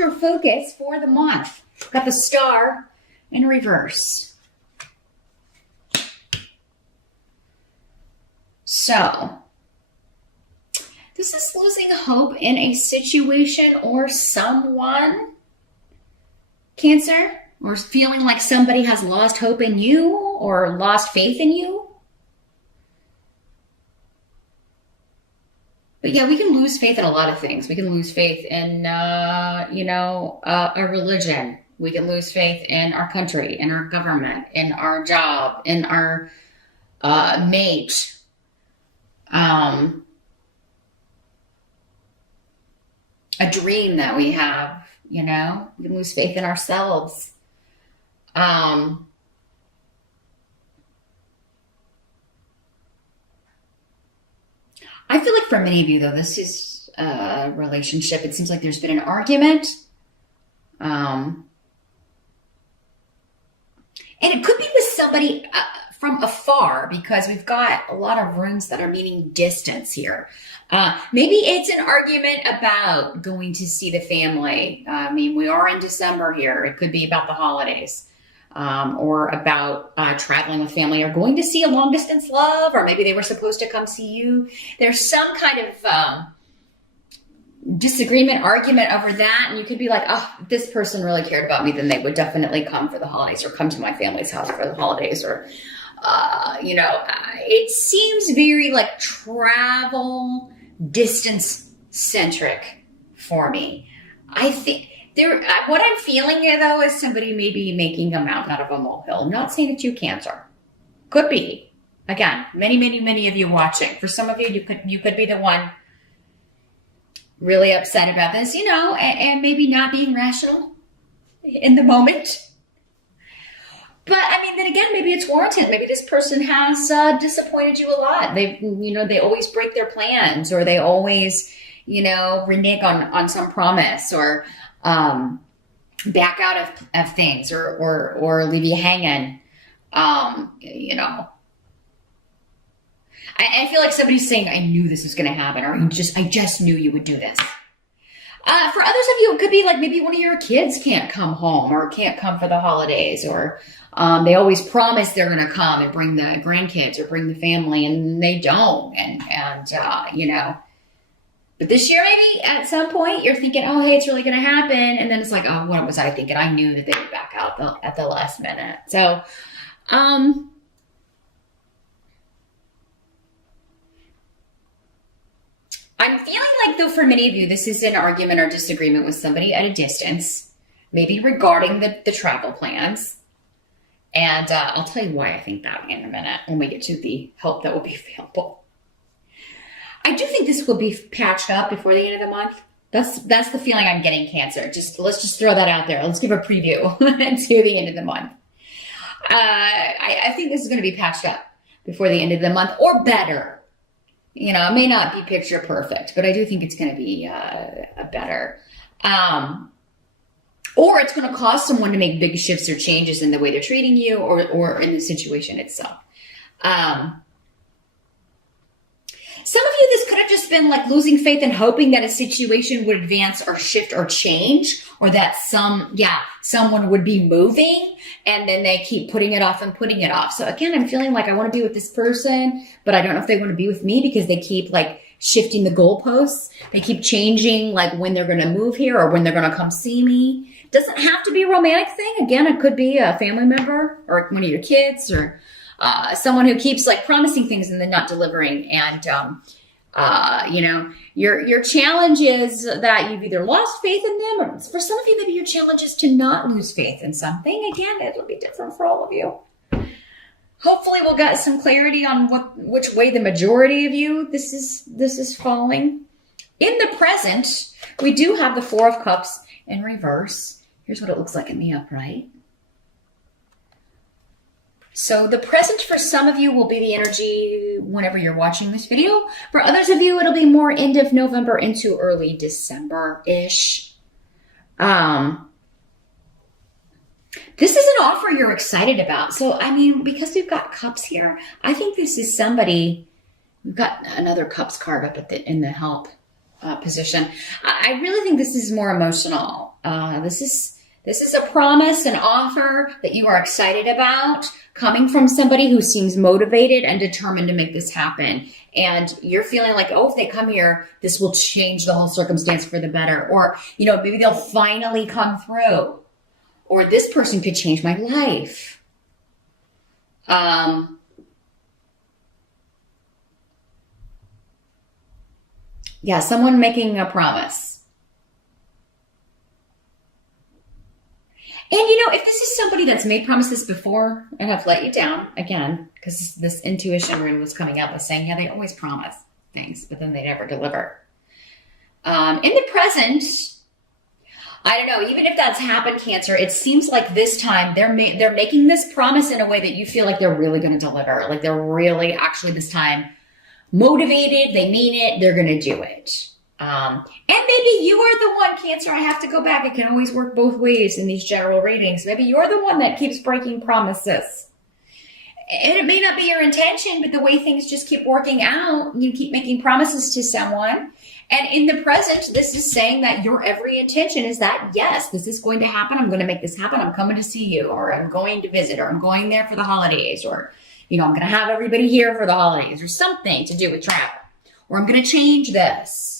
major focus for the month. Got the Star in reverse. So, this is losing hope in a situation or someone, Cancer, or feeling like somebody has lost hope in you or lost faith in you. But yeah, we can lose faith in a lot of things. We can lose faith in, a religion. We can lose faith in our country, in our government, in our job, in our mate. A dream that we have, we can lose faith in ourselves. I feel like for many of you, though, this is a relationship. It seems like there's been an argument. And it could be with somebody from afar, because we've got a lot of runes that are meaning distance here. Maybe it's an argument about going to see the family. I mean, we are in December here. It could be about the holidays. Or about traveling with family, or going to see a long distance love, or maybe they were supposed to come see you. There's some kind of disagreement, argument over that, and you could be like, oh, if this person really cared about me, then they would definitely come for the holidays, or come to my family's house for the holidays, or it seems very like travel, distance centric for me. I think what I'm feeling here, though, is somebody maybe making a mountain out of a molehill. I'm not saying it's you, Cancer. Could be. Again, many of you watching. For some of you, you could be the one really upset about this, and maybe not being rational in the moment. But I mean, then again, maybe it's warranted. Maybe this person has disappointed you a lot. They always break their plans, or they always, renege on some promise, or back out of things, or leave you hanging. I feel like somebody's saying, I knew this was going to happen, or I just knew you would do this. For others of you, it could be like maybe one of your kids can't come home, or can't come for the holidays, or they always promise they're going to come and bring the grandkids or bring the family, and they don't. But this year, maybe at some point, you're thinking, oh, hey, it's really going to happen. And then it's like, oh, what was I thinking? I knew that they would back out at the last minute. So, I'm feeling like, though, for many of you, this is an argument or disagreement with somebody at a distance, maybe regarding the travel plans. And I'll tell you why I think that in a minute when we get to the help that will be available. I do think this will be patched up before the end of the month. That's the feeling I'm getting, Cancer. Let's just throw that out there. Let's give a preview to the end of the month. I think this is going to be patched up before the end of the month, or better. It may not be picture perfect, but I do think it's going to be better. Or it's going to cause someone to make big shifts or changes in the way they're treating you, or in the situation itself. Some of you, this could have just been like losing faith and hoping that a situation would advance or shift or change, or that someone would be moving, and then they keep putting it off and putting it off. So again, I'm feeling like I want to be with this person, but I don't know if they want to be with me, because they keep like shifting the goalposts. They keep changing like when they're going to move here, or when they're going to come see me. Doesn't have to be a romantic thing. Again, it could be a family member, or one of your kids, or someone who keeps like promising things and then not delivering. And, your challenge is that you've either lost faith in them, or for some of you, maybe your challenge is to not lose faith in something. Again, it'll be different for all of you. Hopefully we'll get some clarity on which way the majority of you this is falling. In the present, we do have the Four of Cups in reverse. Here's what it looks like in the upright. So the present for some of you will be the energy whenever you're watching this video. For others of you, it'll be more end of November into early December-ish. This is an offer you're excited about. So, I mean, because we've got cups here, I think this is somebody. We've got another cups card up in the help position. I really think this is more emotional. This is a promise, an offer that you are excited about, coming from somebody who seems motivated and determined to make this happen. And you're feeling like, oh, if they come here, this will change the whole circumstance for the better. Or, maybe they'll finally come through. Or this person could change my life. Yeah, someone making a promise. And if this is somebody that's made promises before and have let you down, again, because this intuition rune was coming out with saying, yeah, they always promise things, but then they never deliver. In the present, I don't know, even if that's happened, Cancer, it seems like this time they're making this promise in a way that you feel like they're really going to deliver. Like they're really actually this time motivated, they mean it, they're going to do it. And maybe you are the one, Cancer, I have to go back. It can always work both ways in these general readings. Maybe you're the one that keeps breaking promises. And it may not be your intention, but the way things just keep working out, you keep making promises to someone. And in the present, this is saying that your every intention is that, yes, this is going to happen. I'm going to make this happen. I'm coming to see you, or I'm going to visit, or I'm going there for the holidays, or, I'm going to have everybody here for the holidays, or something to do with travel, or I'm going to change this.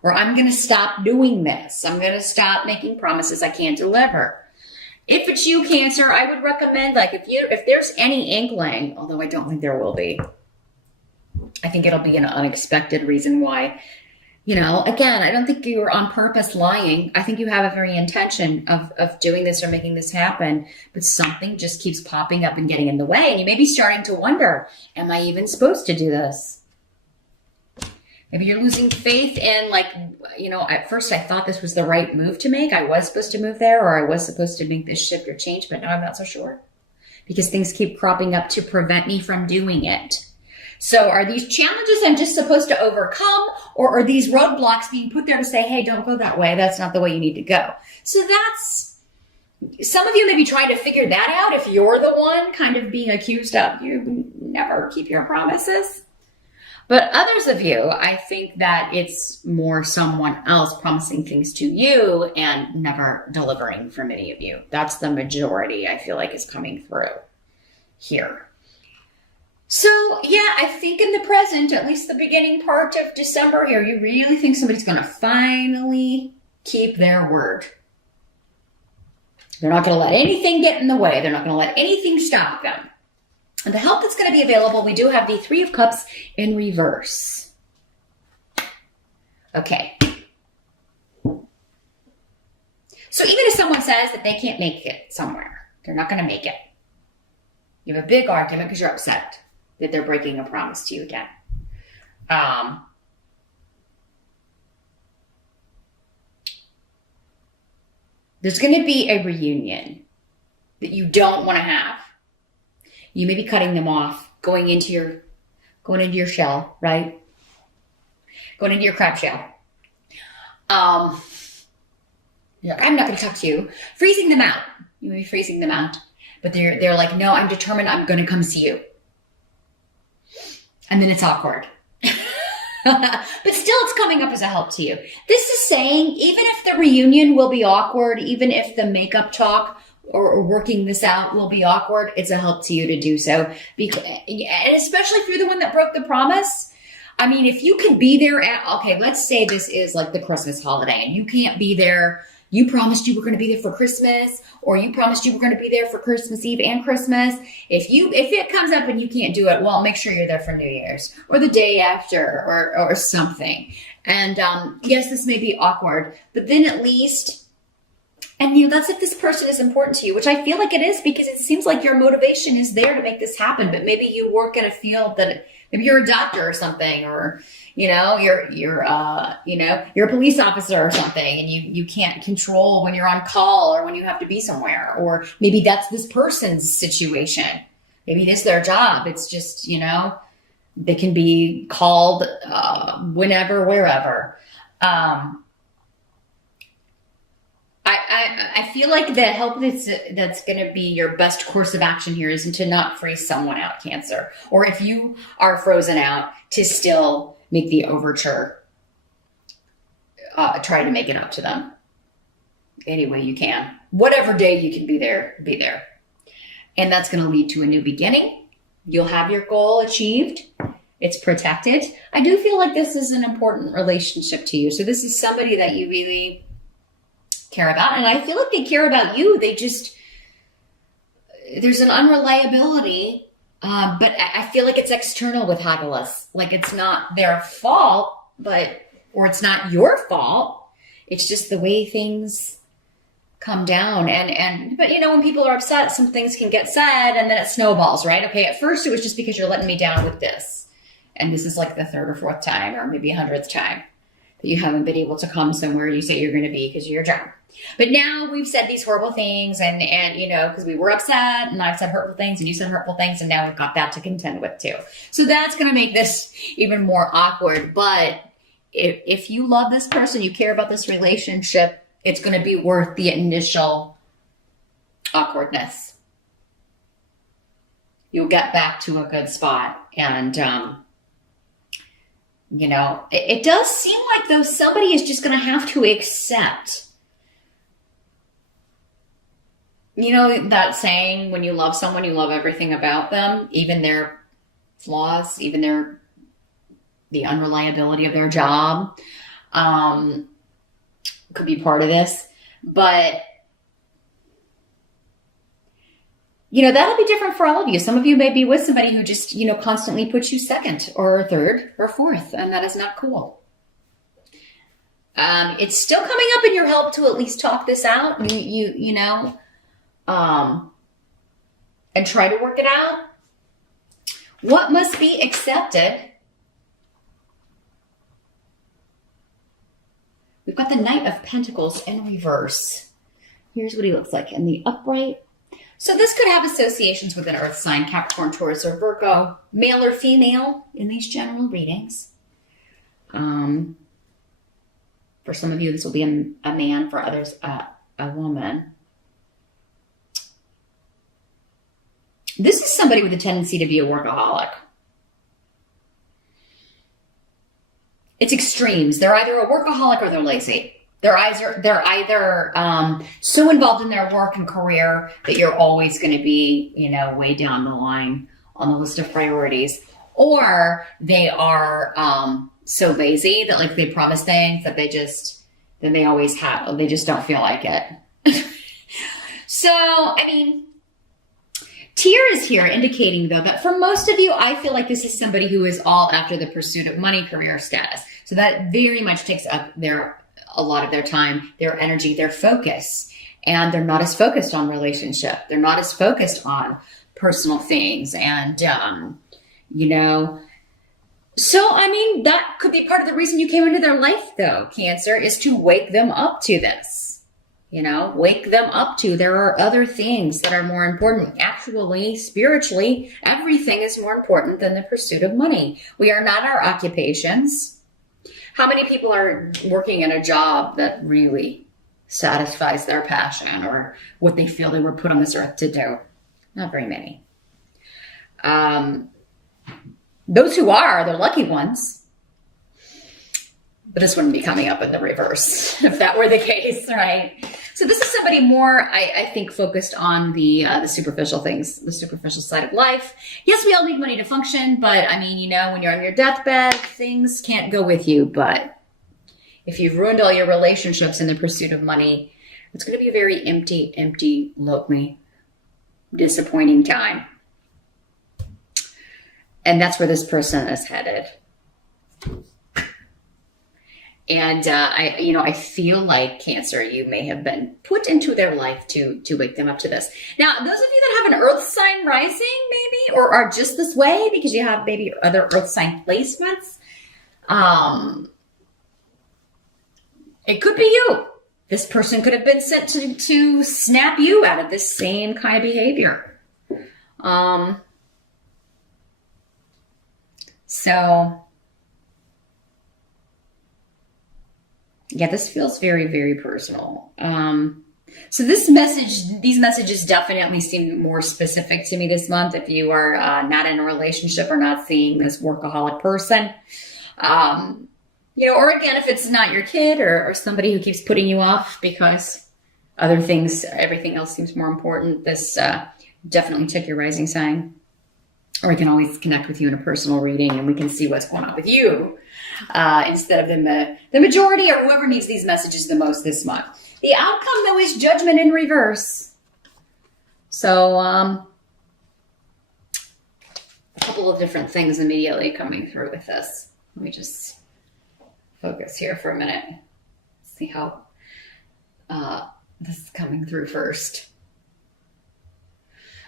Or I'm going to stop doing this. I'm going to stop making promises I can't deliver. If it's you, Cancer, I would recommend, if there's any inkling, although I don't think there will be, I think it'll be an unexpected reason why. Again, I don't think you're on purpose lying. I think you have a very intention of doing this or making this happen, but something just keeps popping up and getting in the way. And you may be starting to wonder, am I even supposed to do this? Maybe you're losing faith in, at first I thought this was the right move to make. I was supposed to move there, or I was supposed to make this shift or change, but now I'm not so sure because things keep cropping up to prevent me from doing it. So are these challenges I'm just supposed to overcome, or are these roadblocks being put there to say, hey, don't go that way. That's not the way you need to go. So some of you may be trying to figure that out if you're the one kind of being accused of you never keep your promises. But others of you, I think that it's more someone else promising things to you and never delivering for many of you. That's the majority, I feel like, is coming through here. So, yeah, I think in the present, at least the beginning part of December here, you really think somebody's going to finally keep their word. They're not going to let anything get in the way. They're not going to let anything stop them. And the help that's going to be available, we do have the Three of Cups in reverse. Okay. So even if someone says that they can't make it somewhere, they're not going to make it. You have a big argument because you're upset that they're breaking a promise to you again. There's going to be a reunion that you don't want to have. You may be cutting them off, going into your shell, right? Going into your crab shell. Yeah, I'm not going to talk to you. Freezing them out. You may be freezing them out, but they're like, no, I'm determined. I'm going to come see you. And then it's awkward. But still, it's coming up as a help to you. This is saying, even if the reunion will be awkward, even if the makeup talk or working this out will be awkward, it's a help to you to do so. And especially if you're the one that broke the promise. I mean, if you could be there okay, let's say this is like the Christmas holiday and you can't be there. You promised you were going to be there for Christmas, or you promised you were going to be there for Christmas Eve and Christmas. If it comes up and you can't do it, well, make sure you're there for New Year's or the day after or something. And yes, this may be awkward, but then at least, and that's if this person is important to you, which I feel like it is, because it seems like your motivation is there to make this happen. But maybe you work in a field that maybe you're a doctor or something, or you're a police officer or something, and you can't control when you're on call or when you have to be somewhere. Or maybe that's this person's situation. Maybe it is their job. It's just, they can be called whenever, wherever. I feel like the help that's going to be your best course of action here is to not freeze someone out, Cancer. Or if you are frozen out, to still make the overture, try to make it up to them. any way you can. Whatever day you can be there, be there. And that's going to lead to a new beginning. You'll have your goal achieved. It's protected. I do feel like this is an important relationship to you. So this is somebody that you really care about. And I feel like they care about you. They just, there's an unreliability, but I feel like it's external with Hagalaz. Like it's not their fault, or it's not your fault. It's just the way things come down. But you know, when people are upset, some things can get said and then it snowballs, right? Okay, at first it was just because you're letting me down with this. And this is like the third or fourth time, or maybe 100th time that you haven't been able to come somewhere you say you're going to be because of your job. But now we've said these horrible things and you know, because we were upset and I've said hurtful things and you said hurtful things, and now we've got that to contend with too. So that's going to make this even more awkward. But if you love this person, you care about this relationship, it's going to be worth the initial awkwardness. You'll get back to a good spot. And, you know, it does seem like though somebody is just going to have to accept, you know, that saying, when you love someone, you love everything about them, even their flaws, even the unreliability of their job, could be part of this. But, you know, that'll be different for all of you. Some of you may be with somebody who just, you know, constantly puts you second or third or fourth, and that is not cool. It's still coming up in your help to at least talk this out, you know, and try to work it out. What must be accepted? We've got the Knight of Pentacles in reverse. Here's what he looks like in the upright. So this could have associations with an earth sign, Capricorn, Taurus, or Virgo, male or female in these general readings. For some of you, this will be a man. For others, a woman. This is somebody with a tendency to be a workaholic. It's extremes. They're either a workaholic or they're lazy. They're either so involved in their work and career that you're always going to be, you know, way down the line on the list of priorities, or they are so lazy that like they promise things that they just they just don't feel like it. So, I mean, Tyr is here indicating, though, that for most of you, I feel like this is somebody who is all after the pursuit of money, career, status. So that very much takes up a lot of their time, their energy, their focus. And they're not as focused on relationship. They're not as focused on personal things. And, you know, so, I mean, that could be part of the reason you came into their life, though, Cancer, is to wake them up to this. You know, wake them up to there are other things that are more important. Actually, spiritually, everything is more important than the pursuit of money. We are not our occupations. How many people are working in a job that really satisfies their passion or what they feel they were put on this earth to do? Not very many. Those who are the lucky ones. But this wouldn't be coming up in the reverse if that were the case, right? So this is somebody more, I think, focused on the superficial things, the superficial side of life. Yes, we all need money to function, but I mean, you know, when you're on your deathbed, things can't go with you. But if you've ruined all your relationships in the pursuit of money, it's going to be a very empty, lonely, disappointing time. And that's where this person is headed. And I feel like, Cancer, you may have been put into their life to wake them up to this. Now, those of you that have an earth sign rising, maybe, or are just this way because you have maybe other earth sign placements, it could be you. This person could have been sent to snap you out of this same kind of behavior. So... yeah, this feels very, very personal. So these messages definitely seem more specific to me this month. If you are not in a relationship or not seeing this workaholic person, or again, if it's not your kid or somebody who keeps putting you off because other things, everything else seems more important. This definitely check your rising sign. Or we can always connect with you in a personal reading and we can see what's going on with you instead of the majority or whoever needs these messages the most this month. The outcome, though, is Judgment in reverse. So, a couple of different things immediately coming through with this. Let me just focus here for a minute. See how this is coming through first.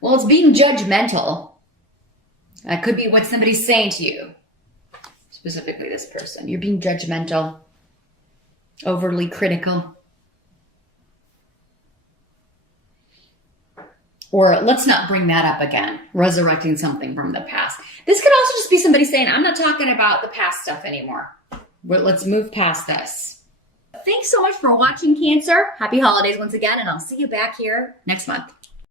Well, it's being judgmental. That could be what somebody's saying to you. Specifically this person. You're being judgmental. Overly critical. Or let's not bring that up again. Resurrecting something from the past. This could also just be somebody saying, I'm not talking about the past stuff anymore. Let's move past this. Thanks so much for watching, Cancer. Happy holidays once again, and I'll see you back here next month.